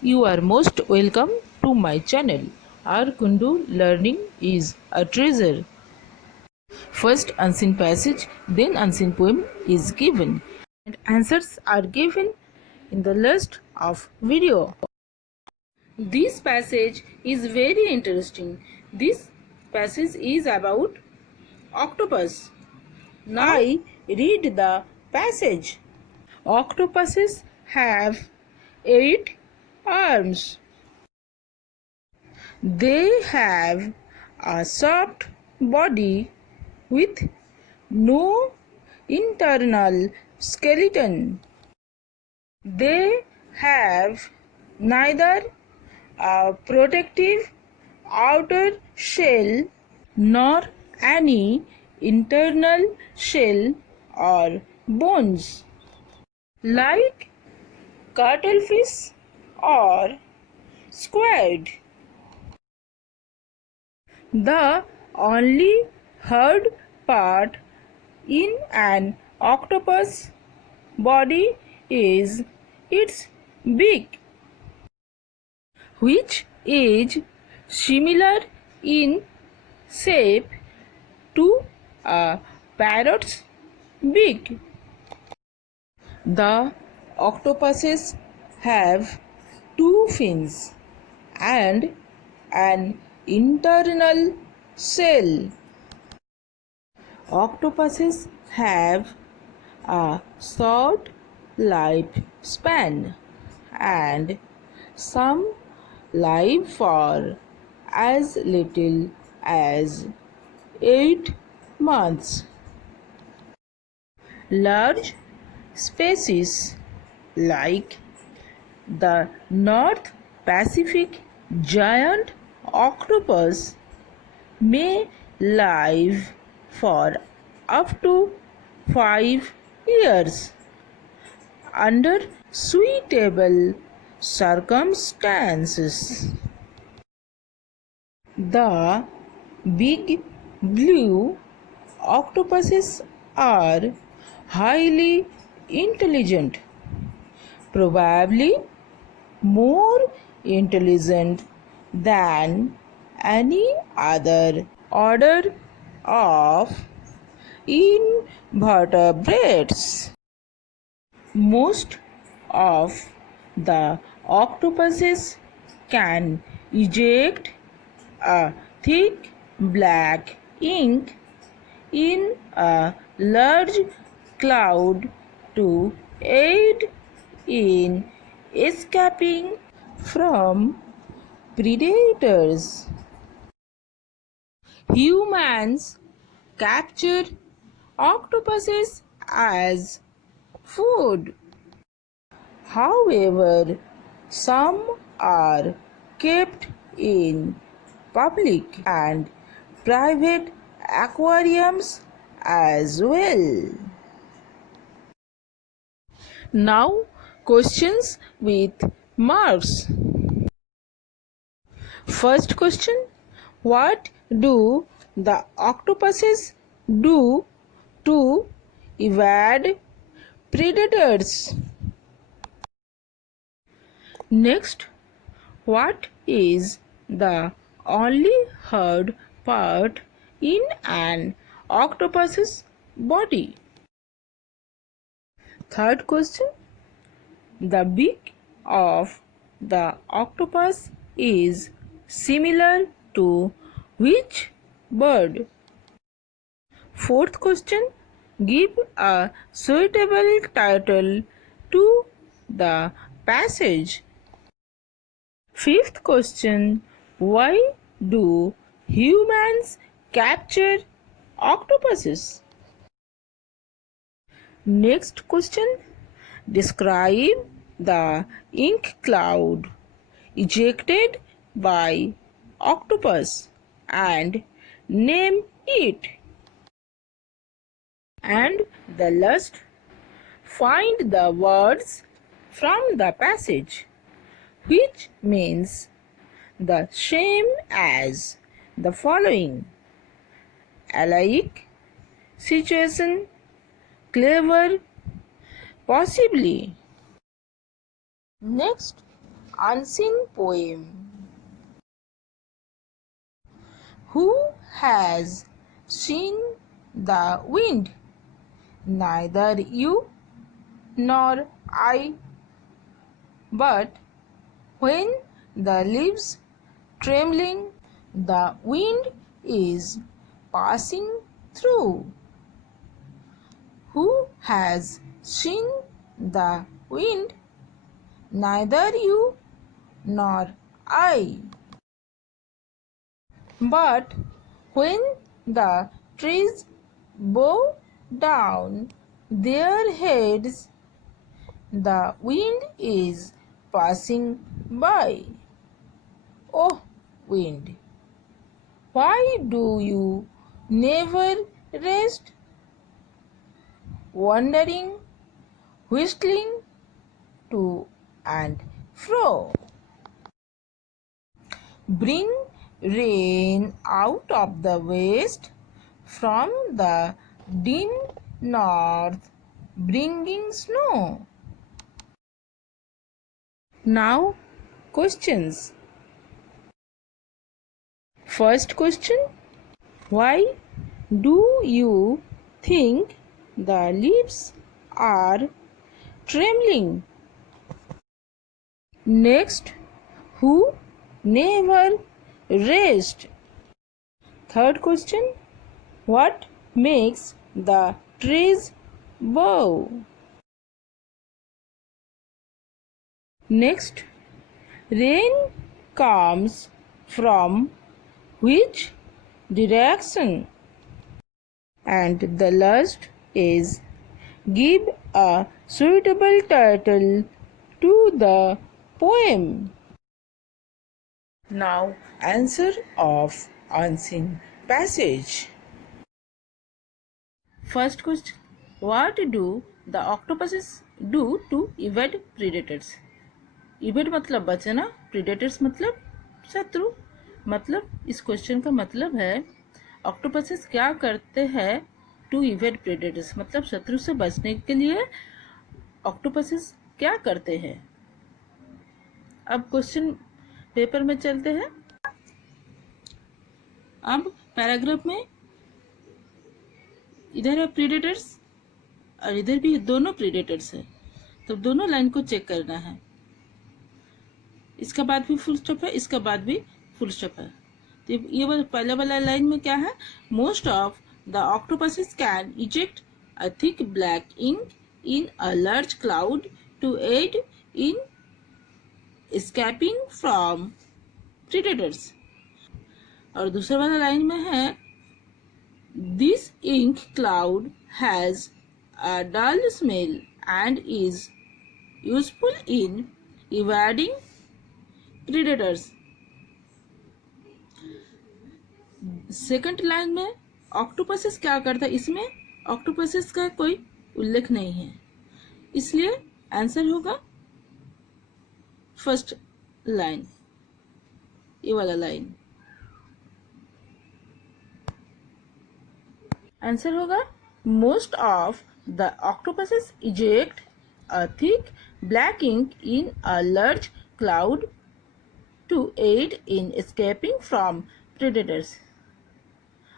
You are most welcome to my channel. Our Kundu learning is a treasure. First unseen passage, then unseen poem is given, and answers are given in the list of video. This passage is very interesting. This passage is about octopus. Now I read the passage. Octopuses have 8 arms. They have a soft body with no internal skeleton. They have neither a protective outer shell nor any internal shell or bones. Like cuttlefish or squid. The only hard part in an octopus body is its beak, which is similar in shape to a parrot's beak. The octopuses have 2 fins and an internal shell. Octopuses have a short lifespan and some live for as little as 8 months. Large species like the North Pacific giant octopus may live for up to 5 years under suitable circumstances. The big blue octopuses are highly intelligent, probably more intelligent than any other order of invertebrates. Most of the octopuses can eject a thick black ink in a large cloud to aid in escaping from predators. Humans capture octopuses as food. However, some are kept in public and private aquariums as well. Now, questions with marks. First question: what do the octopuses do to evade predators? Next, what is the only hard part in an octopus's body? Third question, the beak of the octopus is similar to which bird? Fourth question, give a suitable title to the passage. Fifth question, why do humans capture octopuses? Next question, describe the ink cloud ejected by octopus and name it. And the last, find the words from the passage which means the same as the following: alike, situation, clever, possibly. Next, unseen poem. Who has seen the wind? Neither you nor I. But when the leaves trembling, the wind is passing through. Who has seen the wind? Neither you nor I. But when the trees bow down their heads, the wind is passing by. Oh, wind, why do you never rest? Wandering, whistling to and fro. Bring rain out of the west, from the dim north, bringing snow. Now, questions. First question: why do you think the leaves are trembling? Next, who never rest? Third question: what makes the trees bow? Next, rain comes from which direction? And the last is, give a suitable title to the poem. Now, answer of unseen passage. First question: what do the octopuses do to evade predators? Evade मतलब बचना, predators मतलब शत्रु. मतलब इस question का मतलब है octopuses क्या करते हैं टू इवेड प्रेडेटर्स, मतलब शत्रु से बचने के लिए ऑक्टोपसेस क्या करते हैं. अब क्वेश्चन पेपर में चलते हैं. अब पैराग्राफ में इधर है प्रेडेटर्स और इधर भी दोनों प्रेडेटर्स है, तो दोनों लाइन को चेक करना है. इसका बाद भी फुल स्टॉप है, इसका बाद भी फुल स्टॉप है. तो ये पहला वाला लाइन में क्या है? Most of the octopuses can eject a thick black ink in a large cloud to aid in escaping from predators. और दूसरा वाला लाइन में है, this ink cloud has a dull smell and is useful in evading predators. Second line में octopuses क्या करता है, इसमें ऑक्टोपसेस का कोई उल्लेख नहीं है, इसलिए आंसर होगा फर्स्ट लाइन, ये वाला लाइन. आंसर होगा most of the octopuses eject a thick black ink in a large cloud to aid in escaping from predators.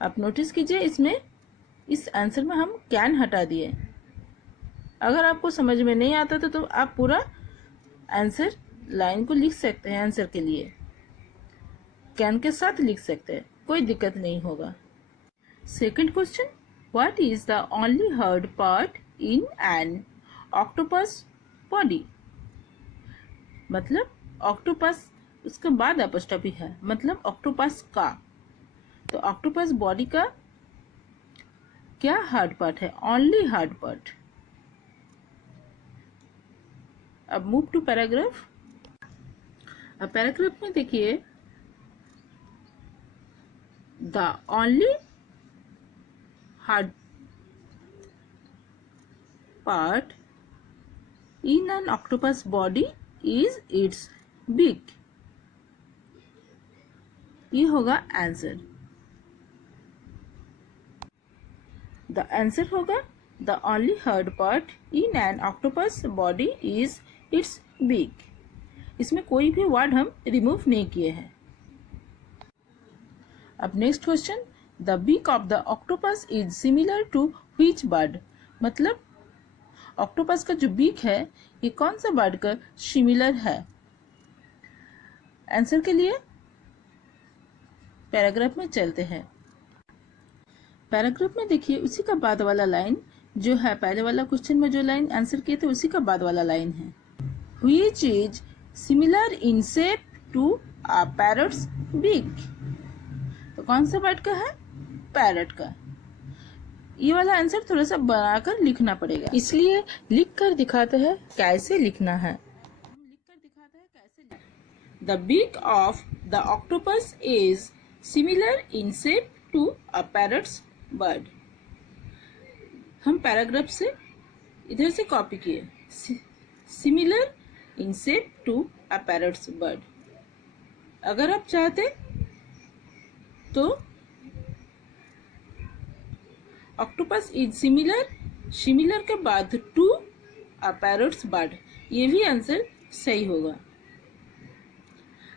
आप नोटिस कीजिए इसमें इस आंसर में हम कैन हटा दिए. अगर आपको समझ में नहीं आता तो आप पूरा आंसर लाइन को लिख सकते हैं, आंसर के लिए कैन के साथ लिख सकते हैं, कोई दिक्कत नहीं होगा. Second question: what is the only hard part in an octopus body? मतलब ऑक्टोपस उसके बाद अपॉस्ट्रोफी है, मतलब ऑक्टोपस का. तो ऑक्टोपस बॉडी का क्या हार्ड पार्ट है? Only hard part. अब मूव टू पैराग्राफ. अब पैराग्राफ में देखिए, the only hard part in an octopus body is it's big. ये होगा आंसर. द आंसर होगा the only hard part in an octopus body is it's big. इसमें कोई भी वर्ड हम रिमूव नहीं किए हैं। अब next question, the beak of the octopus is similar to which bird. मतलब ऑक्टोपस का जो बीक है ये कौन सा बर्ड का सिमिलर है। आंसर के लिए पैराग्राफ में चलते हैं। पैराग्राफ में देखिए उसी का बाद वाला लाइन जो है, पहले वाला क्वेश्चन में जो लाइन आंसर किए थे उसी का बाद वाला लाइन है, which is similar in shape to a parrot's beak. तो कौन सा बर्ड का है, पैरट का। ये वाला आंसर थोड़ा सा बनाकर लिखना पड़ेगा, इसलिए लिख कर दिखाते हैं कैसे लिखना है। The beak of the octopus is similar in shape to a parrot's bird. हम पैराग्राफ से इधर से कॉपी किए, similar in shape to a parrot's bird. अगर आप चाहते तो ऑक्टोपस इज सिमिलर के बाद टू अ पैरट्स बर्ड, ये भी आंसर सही होगा।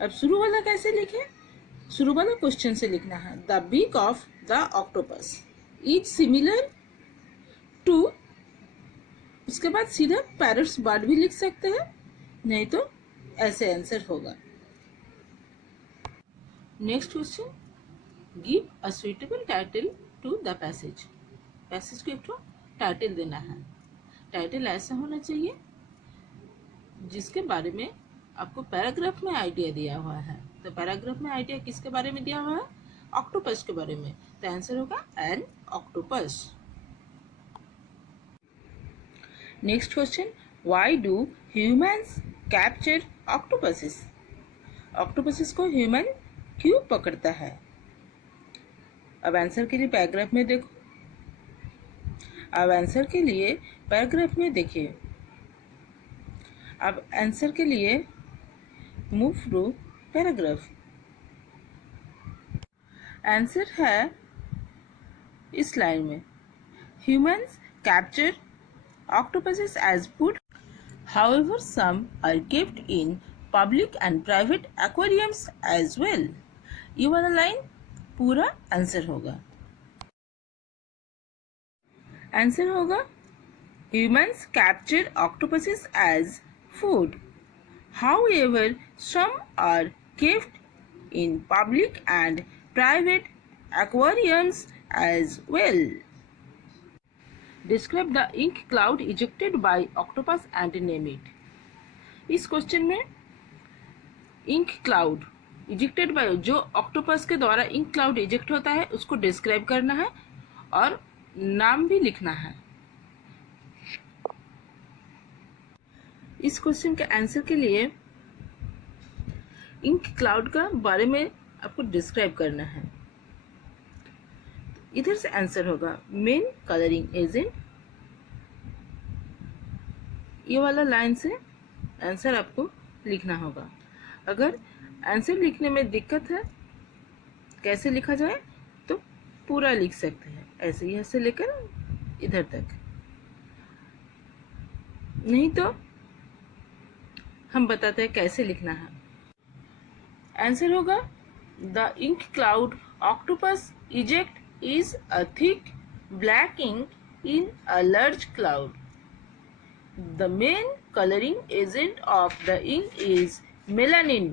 अब शुरू वाला कैसे लिखें, शुरू वाला क्वेश्चन से लिखना है, the beak of the octopus is similar to, उसके बाद सीधा पैरट्स बर्ड भी लिख सकते हैं, नहीं तो ऐसे आंसर होगा। Next question, give a suitable title to the passage. Passage को एक तो टाइटल देना है। टाइटल ऐसा होना चाहिए जिसके बारे में आपको पैराग्राफ में आइडिया दिया हुआ है। तो पैराग्राफ में आइडिया किसके बारे में दिया हुआ है, ऑक्टोपस के बारे में, तो आंसर होगा an octopus. Next question, why do humans capture octopuses. Octopuses को ह्यूमन क्यों पकड़ता है। अब आंसर के लिए पैराग्राफ में देखो, अब आंसर के लिए पैराग्राफ में देखिए। अब आंसर के लिए मूव टू पैराग्राफ। आंसर है इस लाइन में, humans capture octopuses as food, however some are kept in public and private aquariums as well। ये वाला लाइन पूरा आंसर होगा। आंसर होगा humans capture octopuses as food, however some are kept in public and private aquariums as well। Describe the ink cloud ejected by octopus and name it। इस question में ink cloud ejected bye, जो octopus के द्वारा ink cloud eject होता है उसको describe करना है और नाम भी लिखना है। इस क्वेश्चन के आंसर के लिए इंक क्लाउड का बारे में आपको डिस्क्राइब करना है। इधर से आंसर होगा मेन कलरिंग एजेंट। ये वाला लाइन से आंसर आपको लिखना होगा। अगर आंसर लिखने में दिक्कत है कैसे लिखा जाए तो पूरा लिख सकते हैं, ऐसे ही ऐसे लेकर इधर तक, नहीं तो हम बताते हैं कैसे लिखना है। आंसर होगा the ink cloud octopus eject is a thick black ink in a large cloud. The main coloring agent of the ink is melanin.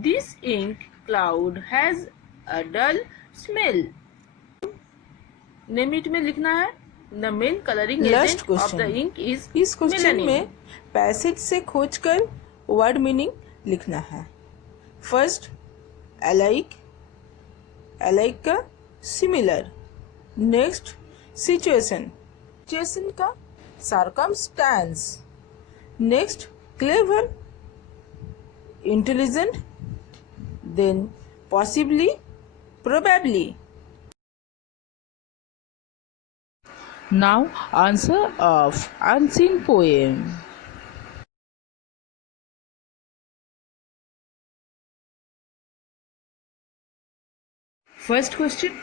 This ink cloud has a dull smell। Name it में लिखना है the main coloring agent of the ink is melanin। इस question में passage से खोजकर word meaning लिखना है। First alike, alike का सिमिलर। नेक्स्ट सिचुएशन, सिचुएशन का circumstance. Next clever, intelligent, then possibly, probably. Now answer of unseen poem. First question,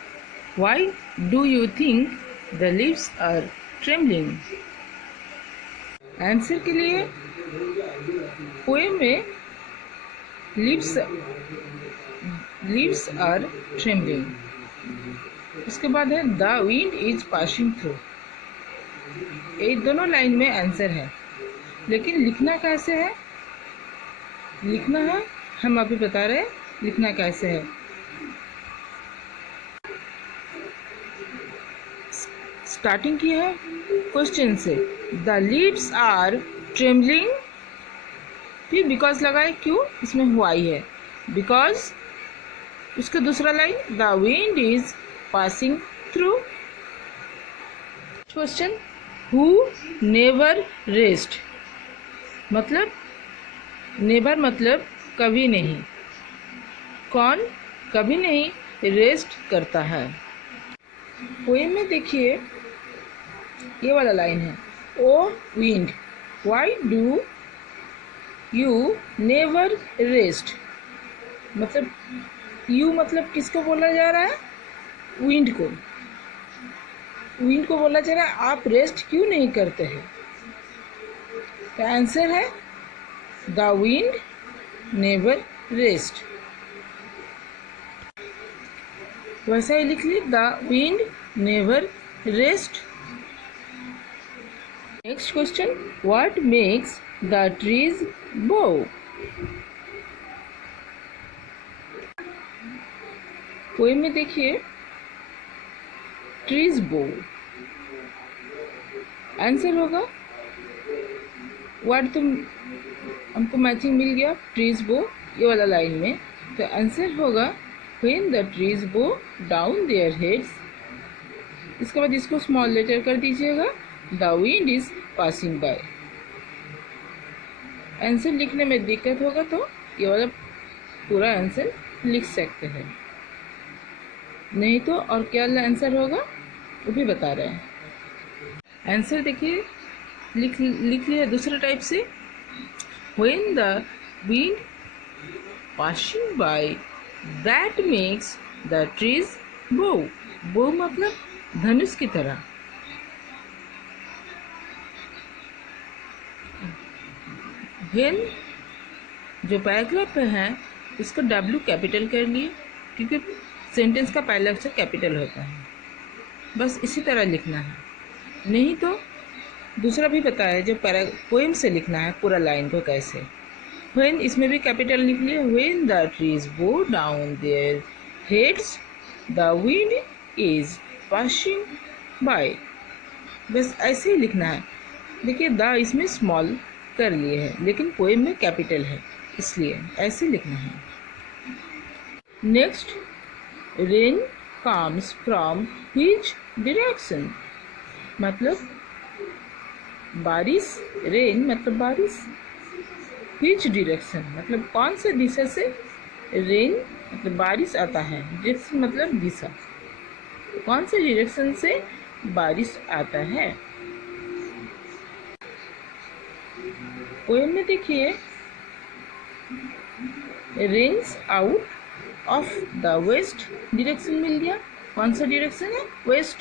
why do you think the leaves are trembling? Answer के लिए poem में leaves are trembling. उसके बाद है the wind is passing through. ये दोनों line में answer है, लेकिन लिखना कैसे है? लिखना है, हम अभी बता रहे हैं लिखना कैसे है। स्टार्टिंग की है क्वेश्चन से, द लीव्स आर ट्रेम्बलिंग, फिर बिकॉज लगाए, क्यों? इसमें हुआई है, बिकॉज। उसका दूसरा line the wind is passing through. Question, who never rest, मतलब नेवर मतलब कभी नहीं, कौन कभी नहीं रेस्ट करता है। पोएम में देखिए ये वाला लाइन है, O wind why do you never rest, मतलब यू मतलब किसको बोला जा रहा है? विंड को। विंड को बोला जा रहा है आप रेस्ट क्यों नहीं करते हैं। तो आंसर है द विंड नेवर रेस्ट। वैसा ही लिख ली, the wind never rest. Next question, what makes the trees bow. Poem में देखिए ट्रीज बो, आंसर होगा वर्ड, तुम हमको मैचिंग मिल गया, ट्रीज बो ये वाला लाइन में, तो आंसर होगा व्हेन द ट्रीज बो डाउन देयर हेड्स। इसके बाद इसको स्मॉल लेटर कर दीजिएगा, the wind is passing by. Answer लिखने में दिक्कत होगा तो ये वाला पूरा आंसर लिख सकते हैं, नहीं तो और क्या आंसर होगा वो भी बता रहे हैं। आंसर देखिए लिख लिया दूसरे टाइप से, when the wind passing by that makes the trees bow। bow मतलब धनुष की तरह। when जो पैराग्राफ है इसको W कैपिटल कर लिए, क्योंकि सेंटेंस का पहला अक्षर कैपिटल होता है, बस इसी तरह लिखना है, नहीं तो दूसरा भी बताया जो पोएम से लिखना है पूरा लाइन को कैसे। व्हेन इसमें भी कैपिटल लिख लिए, व्हेन द ट्रीज बो down their heads the wind is passing by, बस ऐसे ही लिखना है। देखिए द इसमें स्मॉल कर लिए है, लेकिन पोएम में कैपिटल है, इसलिए ऐसे लिखना है। Next, rain comes from which direction, मतलब बारिश, रेन मतलब बारिश, व्हिच डायरेक्शन मतलब कौन से दिशा से रेन मतलब बारिश आता है, डायरेक्शन मतलब दिशा, कौन से डायरेक्शन से बारिश आता है। पोएम में देखिए rains out of the west, direction मिल गया, कौन सा डायरेक्शन है? वेस्ट।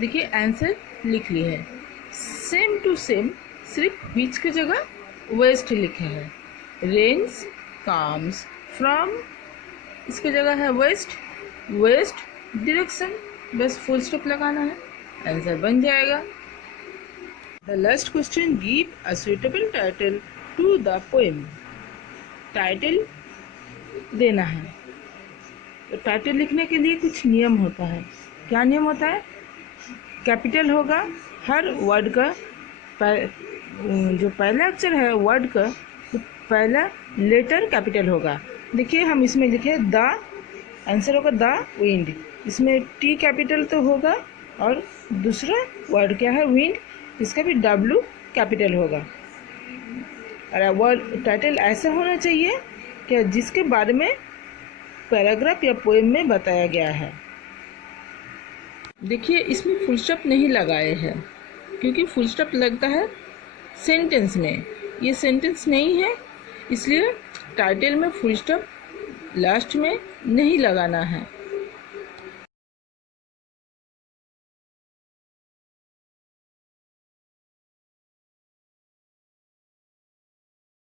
देखिए आंसर लिख लिए है, सेम टू सेम, सिर्फ बीच की जगह वेस्ट लिखे हैं। रेन्स कम्स फ्रॉम, इसकी जगह है वेस्ट, वेस्ट डायरेक्शन, बस फुल स्टॉप लगाना है, आंसर बन जाएगा। The last question, give a suitable title to the poem. Title देना है, तो टाइटल लिखने के लिए कुछ नियम होता है। क्या नियम होता है? कैपिटल होगा हर वर्ड का, जो पहला अक्षर है वर्ड का तो पहला लेटर कैपिटल होगा। देखिए हम इसमें लिखे द, आंसर होगा द विंड, इसमें टी कैपिटल तो होगा, और दूसरा वर्ड क्या है विंड, इसका भी W कैपिटल होगा। और वर्ड टाइटल ऐसा होना चाहिए कि जिसके बारे में पैराग्राफ या पोएम में बताया गया है। देखिए इसमें फुल स्टॉप नहीं लगाए हैं, क्योंकि फुल स्टॉप लगता है सेंटेंस में, ये सेंटेंस नहीं है, इसलिए टाइटल में फुल स्टॉप लास्ट में नहीं लगाना है।